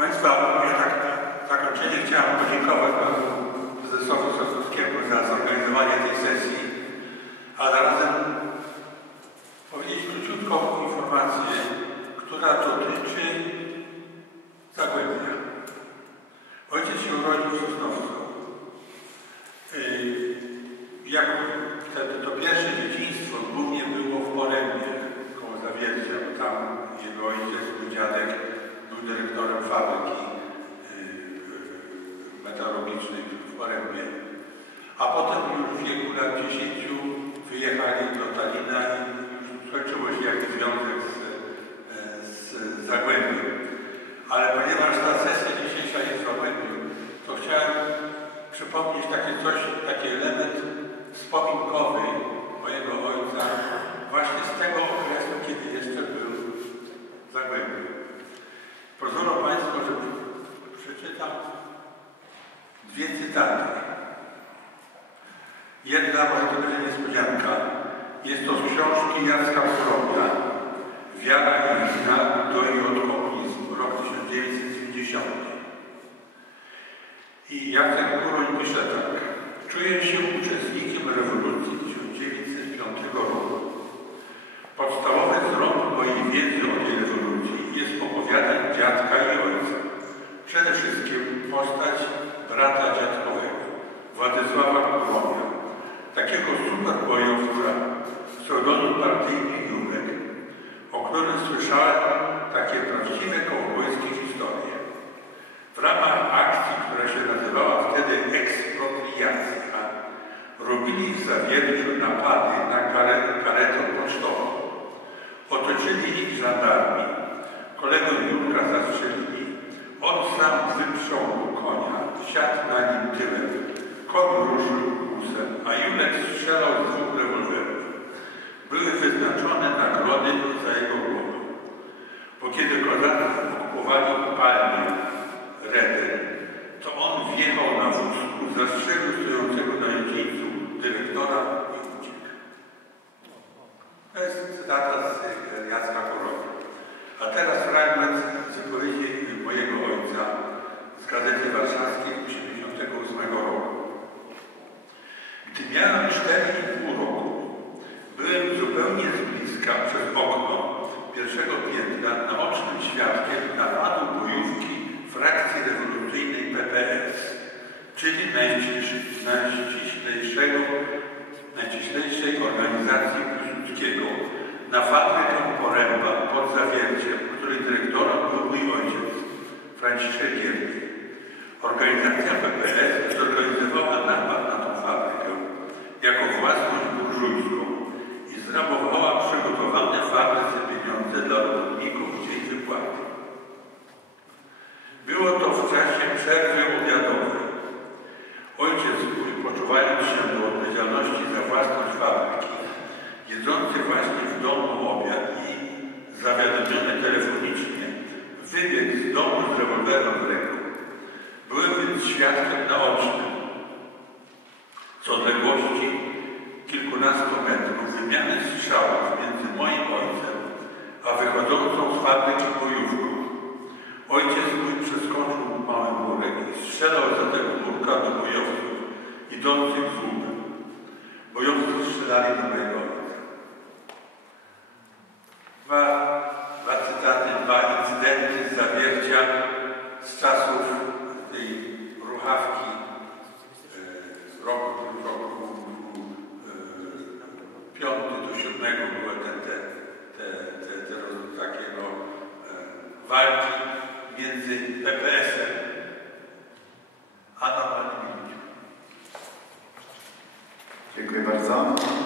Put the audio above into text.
Państwa, ja tak zakończenie chciałem podziękować panu prezesowi Sosnowskiemu za zorganizowanie tej w Porębie. A potem już w wieku lat 10 wyjechali do Talina i skończyło się jakiś związek z, z Zagłębiem. Ale ponieważ ta sesja dzisiejsza jest w Zagłębiu, to chciałem przypomnieć takie coś, taki element wspominkowy mojego ojca właśnie z tego okresu, kiedy jeszcze był Jedna, może to będzie niespodzianka, jest to z książki Jacka Kurowia Wiara wina do i od komunizmu, rok 1990. I Jacek Kuroń pisze tak. Czuję się uczestnikiem rewolucji pseudonim partyjny Jurek, o którym słyszałem takie prawdziwe kołbojskie historie. W ramach akcji, która się nazywała wtedy ekspropriacja, robili w Zawierciu napady na karetę pocztową. Otoczyli ich żandarmi, kolegę Jurka zastrzelili, on sam wyprzął konia, siadł na nim tyłem, koń kiedy kozacy okupowali kopalnię Reder, to on wjechał na wózku, zastrzelił stojącego na fabrykę Poręba pod Zawierciem, której dyrektorem był mój ojciec, Franciszek Gierki. Organizacja domu z rewolwerem w ręku. Byłem więc świadkiem naocznym z odległości kilkunastu metrów wymiany strzałów między moim ojcem a wychodzącą z fabryki bojówką. Ojciec mój przeskoczył mały murek i strzelał za tego murka do bojowców idących z łupem. Bojowcy strzelali do a